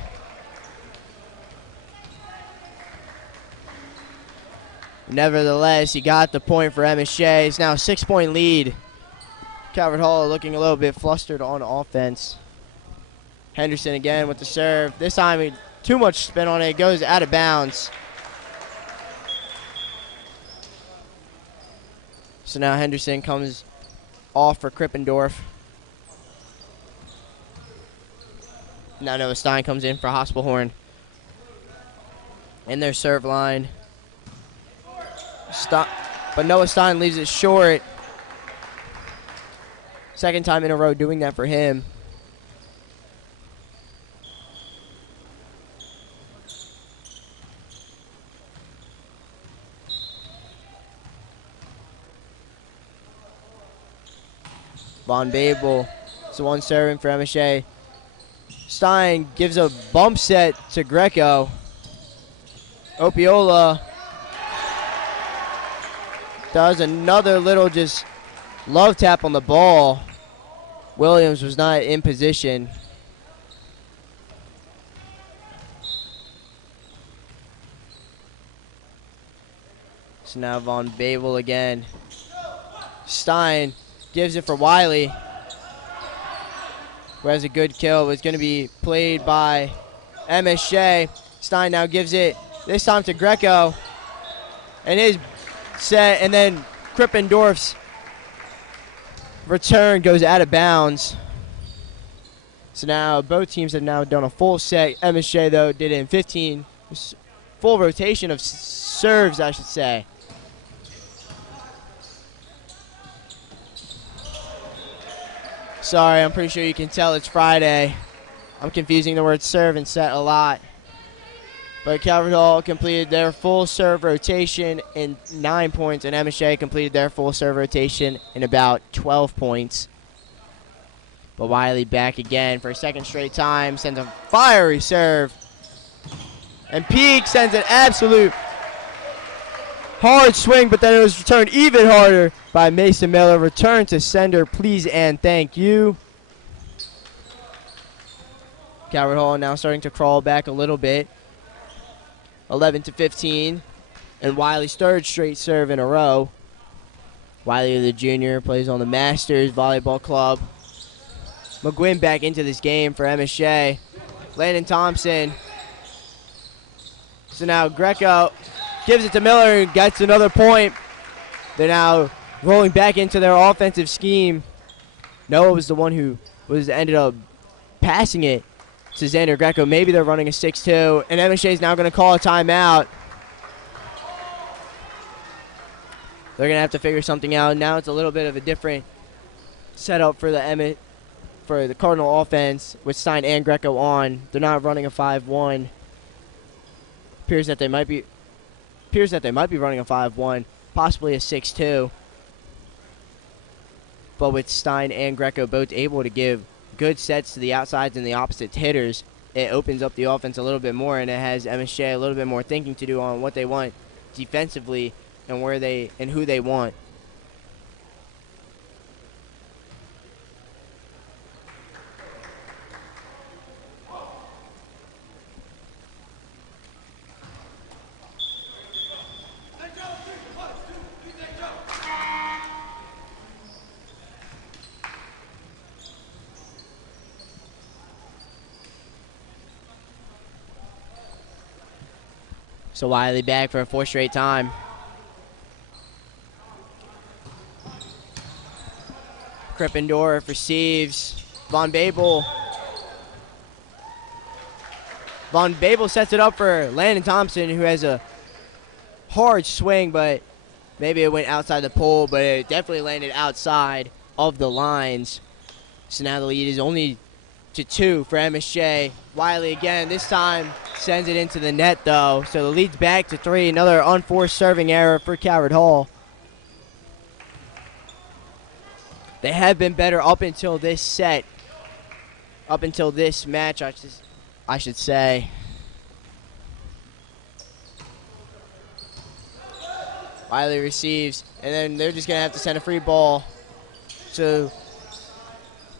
Nevertheless, he got the point for MSJ. It's now a 6-point lead. Calvert Hall looking a little bit flustered on offense. Henderson again with the serve. This time, too much spin on it. It goes out of bounds. So now Henderson comes off for Krippendorf. Now Noah Stein comes in for Hospelhorn. In their serve line. But Noah Stein leaves it short. Second time in a row doing that for him. Von Babel is the one serving for MSJ. Stein gives a bump set to Greco. Opiola does another little just love tap on the ball. Williams was not in position. So now Von Babel again. Stein gives it for Wiley, who has a good kill. It's going to be played by MSJ. Stein now gives it this time to Greco. And his set, and then Krippendorf's return goes out of bounds. So now both teams have now done a full set. MSJ, though, did it in 15. Full rotation of serves, I should say. Sorry, I'm pretty sure you can tell it's Friday. I'm confusing the word serve and set a lot. But Calvert Hall completed their full serve rotation in 9 points, and MSJ completed their full serve rotation in about 12 points. But Wiley back again for a second straight time, sends a fiery serve. And Peak sends an absolute hard swing, but then it was returned even harder by Mason Miller. Return to sender, please and thank you. Calvert Hall now starting to crawl back a little bit. 11-15, and Wiley's third straight serve in a row. Wiley, the junior, plays on the Masters Volleyball Club. McGuinn back into this game for MSJ. Landon Thompson. So now Greco gives it to Miller and gets another point. They're now rolling back into their offensive scheme. Noah was the one who ended up passing it to Xander Greco. Maybe they're running a 6-2, and MSJ is now going to call a timeout. They're going to have to figure something out. Now it's a little bit of a different setup for the Cardinal offense with Stein and Greco on. They're not running a 5-1. Appears that they might be running a 5-1, possibly a 6-2. But with Stein and Greco both able to give good sets to the outsides and the opposite hitters, it opens up the offense a little bit more, and it has MSJ a little bit more thinking to do on what they want defensively and who they want. So Wiley back for a fourth straight time. Krippendorf receives. Von Babel. Von Babel sets it up for Landon Thompson, who has a hard swing, but maybe it went outside the pole, but it definitely landed outside of the lines. So now the lead is only to 2 for MSJ. Wiley again, this time sends it into the net though. So the lead's back to 3. Another unforced serving error for Calvert Hall. They have been better up until this set. Up until this match, I should say. Wiley receives, and then they're just going to have to send a free ball to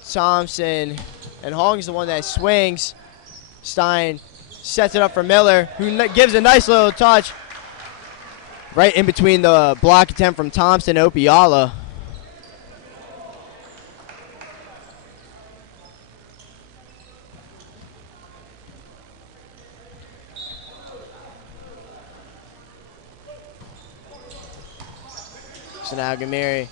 Thompson. And Hong's the one that swings. Stein sets it up for Miller, who gives a nice little touch right in between the block attempt from Thompson and Opiala. So now Gamiri.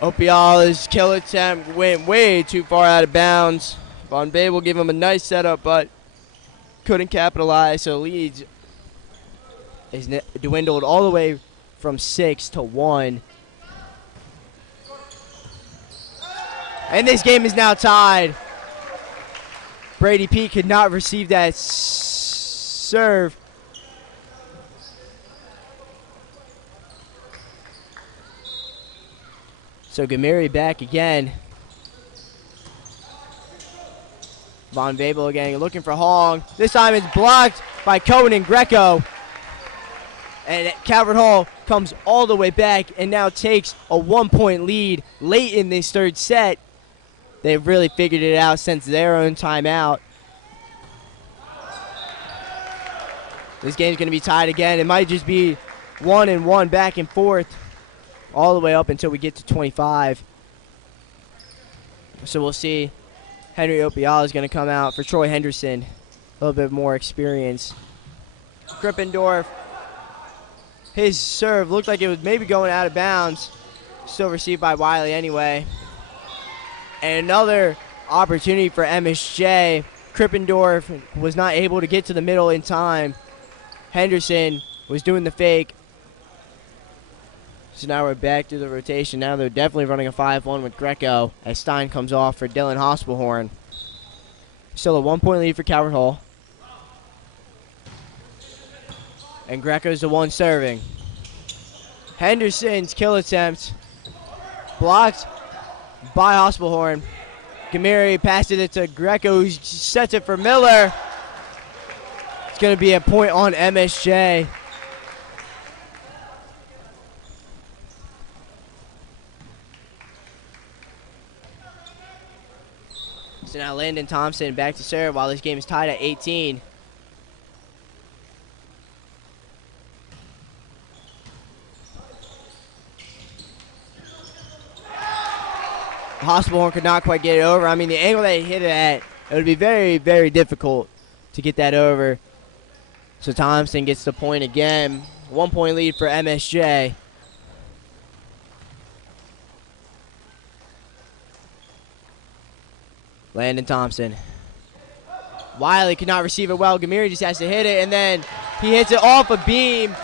Opiala's kill attempt went way too far out of bounds. Von Babel gave him a nice setup, but couldn't capitalize. So leads is dwindled all the way from 6 to 1. And this game is now tied. Brady Peak could not receive that serve. So Gamiri back again. Von Babel again looking for Hong. This time it's blocked by Cohen and Greco. And Calvert Hall comes all the way back and now takes a 1-point lead late in this third set. They've really figured it out since their own timeout. This game's going to be tied again. It might just be 1-1 back and forth. all the way up until we get to 25. So we'll see. Henry Opiala is going to come out for Troy Henderson. A little bit more experience. Krippendorf. His serve looked like it was maybe going out of bounds. Still received by Wiley anyway. And another opportunity for MSJ. Krippendorf was not able to get to the middle in time. Henderson was doing the fake. So now we're back to the rotation. Now they're definitely running a 5-1 with Greco as Stein comes off for Dylan Hospelhorn. Still a 1-point lead for Calvert Hall. And Greco's the one serving. Henderson's kill attempt. Blocked by Hospelhorn. Gamiri passes it to Greco, who sets it for Miller. It's going to be a point on MSJ. So now Landon Thompson back to serve while this game is tied at 18. Hospelhorn could not quite get it over. I mean, the angle that he hit it at, it would be very, very difficult to get that over. So Thompson gets the point again. 1-point lead for MSJ. Landon Thompson. Wiley could not receive it well. Gamiri just has to hit it, and then he hits it off a beam.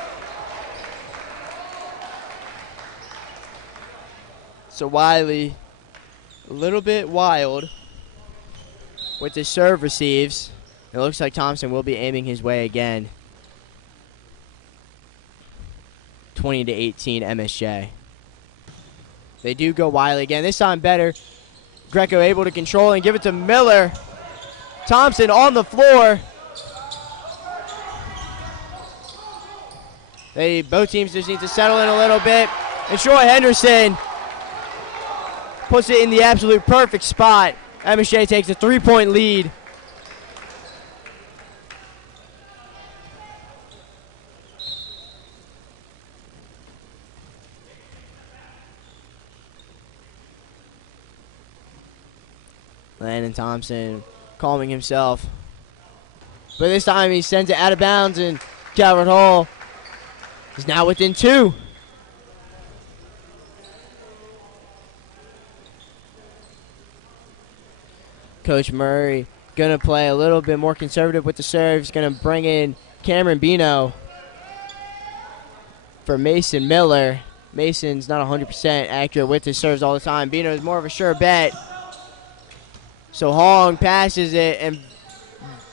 So Wiley, a little bit wild with his serve receives. It looks like Thompson will be aiming his way again. 20-18 MSJ. They do go Wiley again. This time better. Greco able to control and give it to Miller. Thompson on the floor. Both teams just need to settle in a little bit. And Troy Henderson puts it in the absolute perfect spot. MSJ takes a 3-point lead. Landon Thompson calming himself. But this time he sends it out of bounds, and Calvert Hall is now within 2. Coach Murray going to play a little bit more conservative with the serve. He's going to bring in Cameron Bino for Mason Miller. Mason's not 100% accurate with his serves all the time. Bino is more of a sure bet. So Hong passes it, and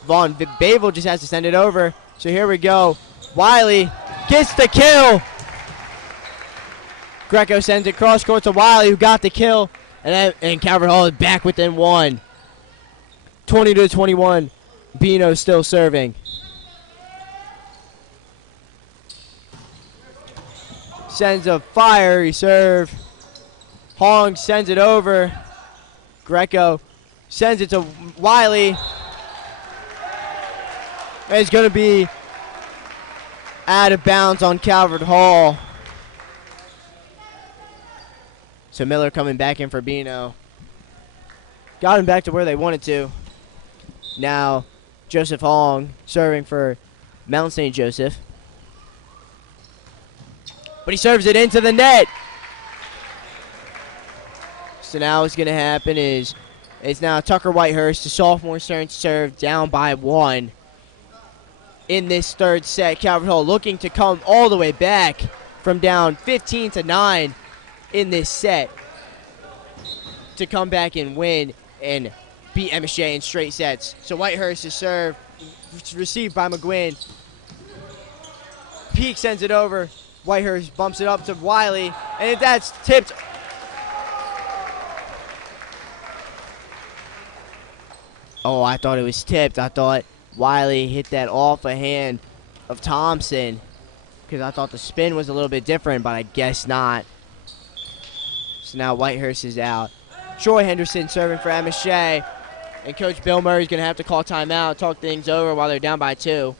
Von Bavel just has to send it over. So here we go. Wiley gets the kill. Greco sends it cross court to Wiley, who got the kill. And Calvert Hall is back within 1. 20-21. Bino still serving. Sends a fiery serve. Hong sends it over. Greco sends it to Wiley. And it's going to be out of bounds on Calvert Hall. So Miller coming back in for Bino. Got him back to where they wanted to. Now Joseph Hong serving for Mount St. Joseph. But he serves it into the net. So now what's going to happen is it's now Tucker Whitehurst, the sophomore, starting to serve down by 1 in this third set. Calvert Hall looking to come all the way back from down 15-9 in this set to come back and win and beat MSJ in straight sets. So Whitehurst is served, received by McGuinn. Peak sends it over. Whitehurst bumps it up to Wiley, and that's tipped. Oh, I thought it was tipped. I thought Wiley hit that off a hand of Thompson because I thought the spin was a little bit different, but I guess not. So now Whitehurst is out. Troy Henderson serving for MSJ, and Coach Bill Murray's going to have to call timeout, talk things over while they're down by 2.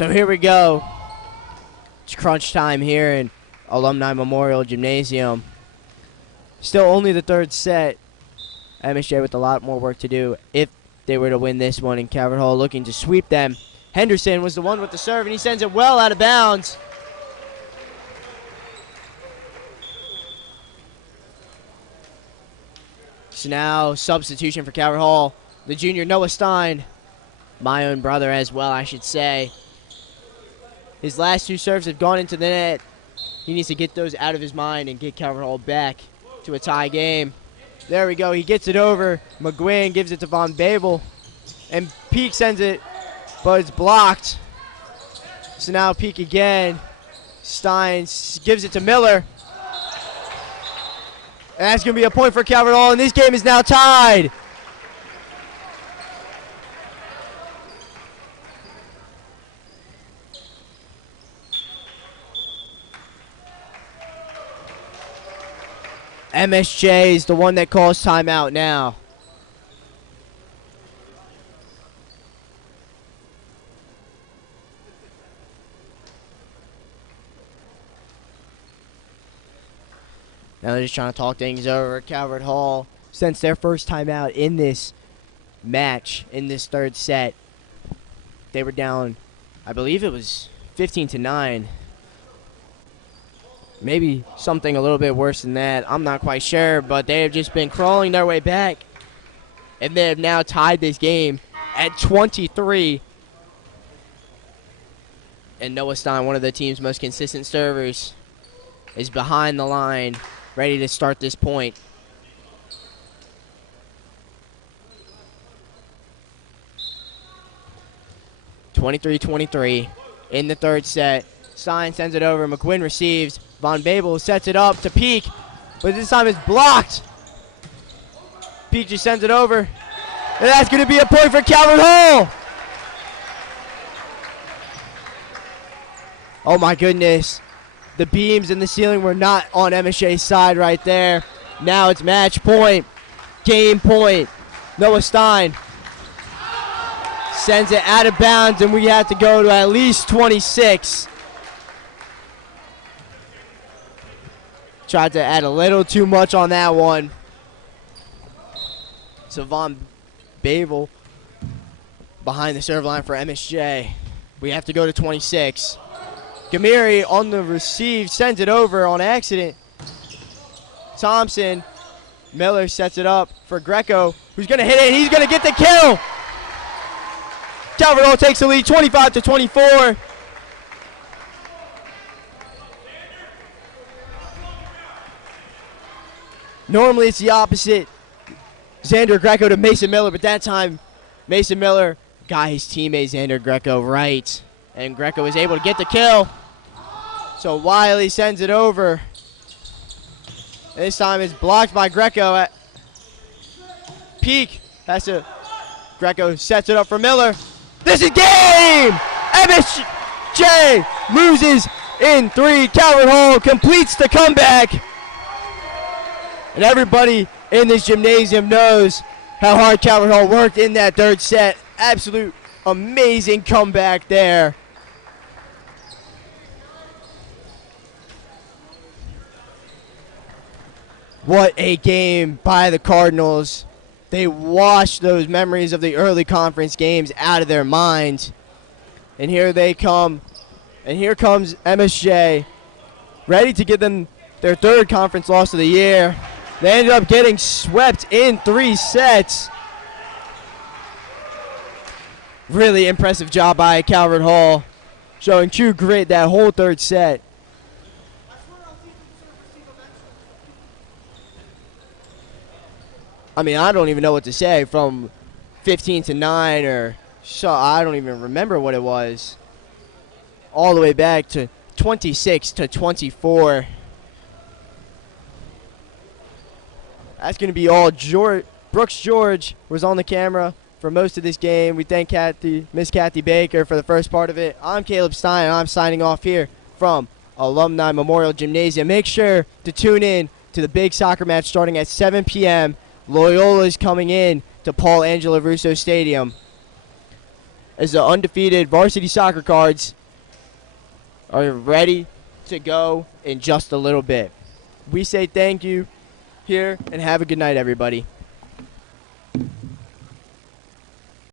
So here we go. It's crunch time here in Alumni Memorial Gymnasium. Still only the third set. MSJ with a lot more work to do if they were to win this one, and Calvert Hall looking to sweep them. Henderson was the one with the serve, and he sends it well out of bounds. So now substitution for Calvert Hall. The junior Noah Stein, my own brother as well, I should say. His last two serves have gone into the net. He needs to get those out of his mind and get Calvert Hall back to a tie game. There we go. He gets it over. McGuinn gives it to Von Babel. And Peak sends it, but it's blocked. So now Peak again. Stein gives it to Miller. And that's going to be a point for Calvert Hall, and this game is now tied. MSJ is the one that calls timeout now. Now they're just trying to talk things over. Calvert Hall, since their first timeout in this match, in this third set, they were down, I believe it was 15-9. Maybe something a little bit worse than that. I'm not quite sure, but they have just been crawling their way back. And they have now tied this game at 23. And Noah Stein, one of the team's most consistent servers, is behind the line, ready to start this point. (23-23) in the third set. Stein sends it over. McQuinn receives. Von Babel sets it up to Peak, but this time it's blocked. Peak just sends it over, and that's going to be a point for Calvert Hall. Oh my goodness. The beams in the ceiling were not on MSJ's side right there. Now it's match point, game point. Noah Stein sends it out of bounds, and we have to go to at least 26. Tried to add a little too much on that one. So Von Babel behind the serve line for MSJ. We have to go to 26. Gamiri on the receive, sends it over on accident. Thompson, Miller sets it up for Greco, who's going to hit it. He's going to get the kill. Calvert Hall takes the lead, 25-24. Normally it's the opposite. Xander Greco to Mason Miller, but that time Mason Miller got his teammate Xander Greco right. And Greco is able to get the kill. So Wiley sends it over. This time it's blocked by Greco. Peak has to. Greco sets it up for Miller. This is game! MSJ loses in 3. Calvert Hall completes the comeback. And everybody in this gymnasium knows how hard Calvert Hall worked in that third set. Absolute amazing comeback there. What a game by the Cardinals. They washed those memories of the early conference games out of their minds. And here they come. And here comes MSJ, ready to give them their third conference loss of the year. They ended up getting swept in 3 sets. Really impressive job by Calvert Hall, showing true grit that whole third set. I mean, I don't even know what to say. From 15-9 or so, I don't even remember what it was. All the way back to 26-24. That's going to be all. Brooks George was on the camera for most of this game. We thank Miss Kathy Baker for the first part of it. I'm Caleb Stein, and I'm signing off here from Alumni Memorial Gymnasium. Make sure to tune in to the big soccer match starting at 7 p.m. Loyola is coming in to Paul Angelo Russo Stadium. as the undefeated varsity soccer cards are ready to go in just a little bit. We say thank you here and have a good night, everybody.